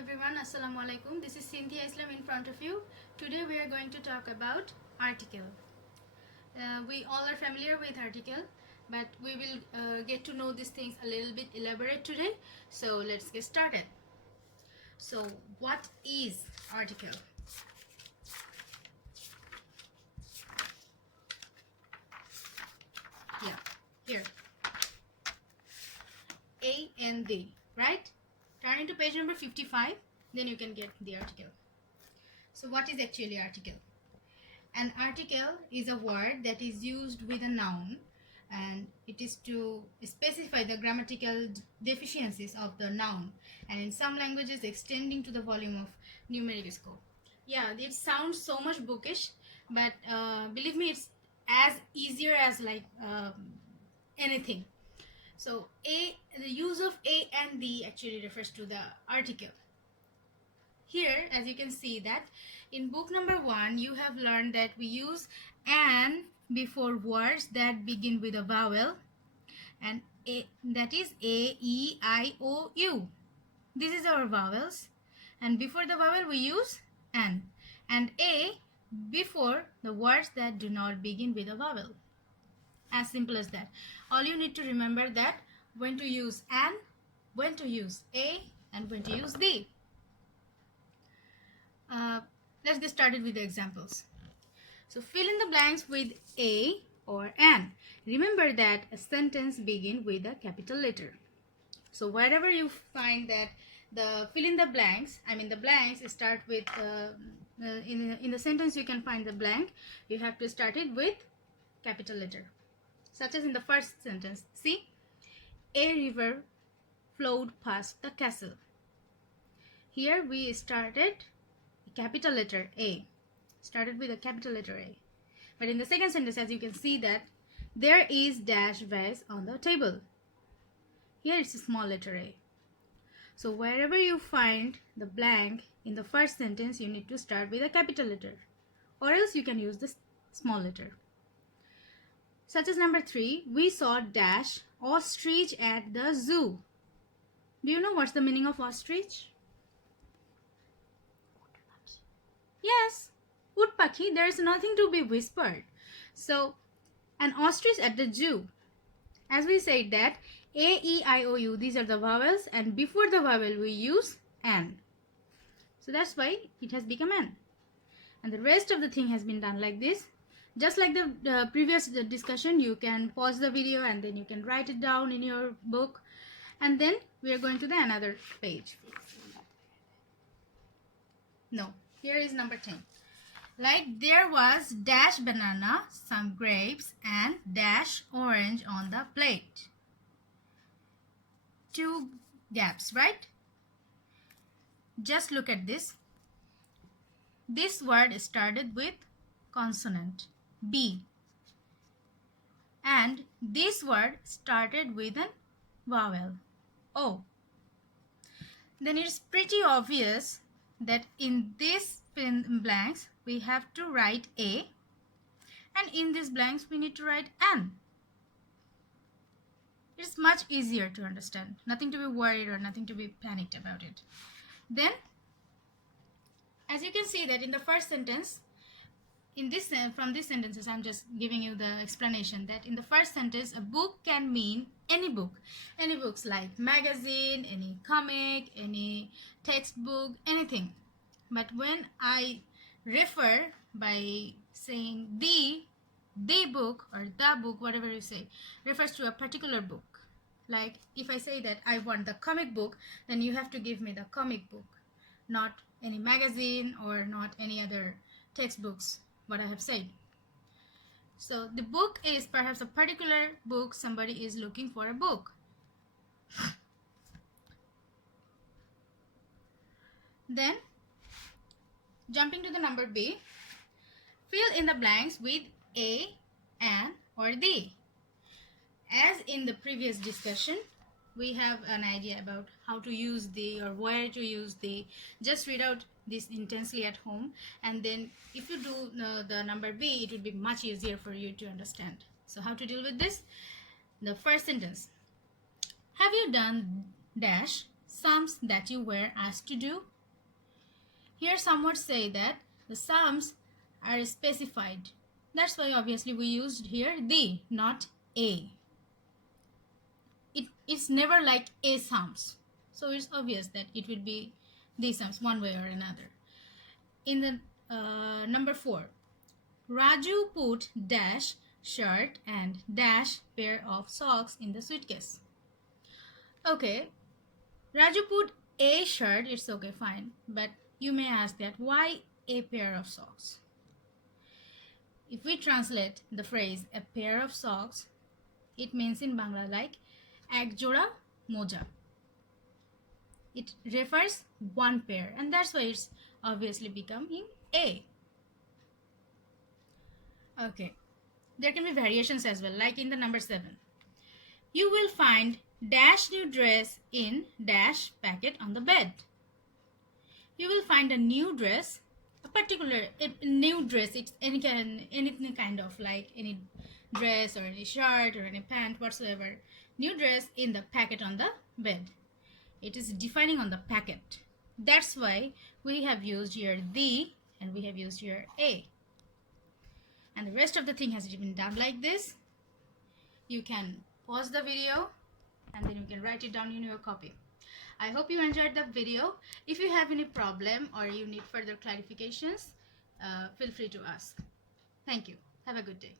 everyone, Assalamu alaikum. This is Cynthia Islam in front of you. Today we are going to talk about article. We all are familiar with article, but we will get to know these things a little bit elaborate today. So let's get started. So what is article? Yeah, here. A and the, right? Turn into page number 55, then you can get the article. So what is actually article? An article is a word that is used with a noun, and it is to specify the grammatical deficiencies of the noun, and in some languages extending to the volume of numeric scope. Yeah, it sounds so much bookish, but believe me, it's as easier as like anything. So the use of a and the actually refers to the article. Here, as you can see that in book number 1, you have learned that we use an before words that begin with a vowel, and that is A, E, I, O, U. This is our vowels, and before the vowel we use an, and A before the words that do not begin with a vowel. As simple as that. All you need to remember that when to use an, when to use a, and when to use the. Let's get started with the examples. So fill in the blanks with a or an. Remember that a sentence begins with a capital letter. So wherever you find that the fill in the blanks, the blanks start with in the sentence you can find the blank, you have to start it with capital letter. Such as in the first sentence, see, a river flowed past the castle. Here we started a capital letter A, started with a capital letter A. But in the second sentence, as you can see that there is dash vase on the table. Here it's a small letter A. So wherever you find the blank in the first sentence, you need to start with a capital letter, or else you can use the small letter. Such as number 3, we saw dash ostrich at the zoo. Do you know what's the meaning of ostrich? Yes, woodpaki. There is nothing to be whispered. So, an ostrich at the zoo. As we said that A, E, I, O, U, these are the vowels, and before the vowel we use an. So that's why it has become an. And the rest of the thing has been done like this. Just like the previous discussion, you can pause the video and then you can write it down in your book. And then we are going to the another page. No, here is number 10. Like there was dash banana, some grapes, and dash orange on the plate. 2 gaps, right? Just look at this. This word started with consonant B, and this word started with an vowel O. Then it's pretty obvious that in this blanks we have to write A, and in these blanks we need to write an. It's much easier to understand, nothing to be worried or nothing to be panicked about it. Then as you can see that in the first sentence, from these sentences, I'm just giving you the explanation that in the first sentence, a book can mean any book. Any books like magazine, any comic, any textbook, anything. But when I refer by saying the book or the book, whatever you say, refers to a particular book. Like if I say that I want the comic book, then you have to give me the comic book, not any magazine or not any other textbooks, what I have said. So the book is perhaps a particular book, somebody is looking for a book. Then jumping to the number B, fill in the blanks with a, an, or the. As in the previous discussion, we have an idea about how to use the or where to use the. Just read out this intensely at home, and then if you do the number B, it would be much easier for you to understand. So how to deal with this? The first sentence, have you done dash sums that you were asked to do. Here some would say that the sums are specified. That's why obviously we used here the, not a. It's never like a sums. So it's obvious that it will be the sums one way or another. In the number 4, Raju put dash shirt and dash pair of socks in the suitcase. Okay, Raju put a shirt, it's okay, fine. But you may ask that why a pair of socks? If we translate the phrase a pair of socks, it means in Bangla like ek jora moja. It refers one pair, and that's why it's obviously becoming a. Okay, there can be variations as well, like in the number 7. You will find dash new dress in dash packet on the bed. You will find a new dress, a particular new dress. It's any kind of like any dress or any shirt or any pant whatsoever. New dress in the packet on the bed. It is defining on the packet. That's why we have used here the and we have used here a. And the rest of the thing has been done like this. You can pause the video and then you can write it down in your copy. I hope you enjoyed the video. If you have any problem or you need further clarifications, feel free to ask. Thank you. Have a good day.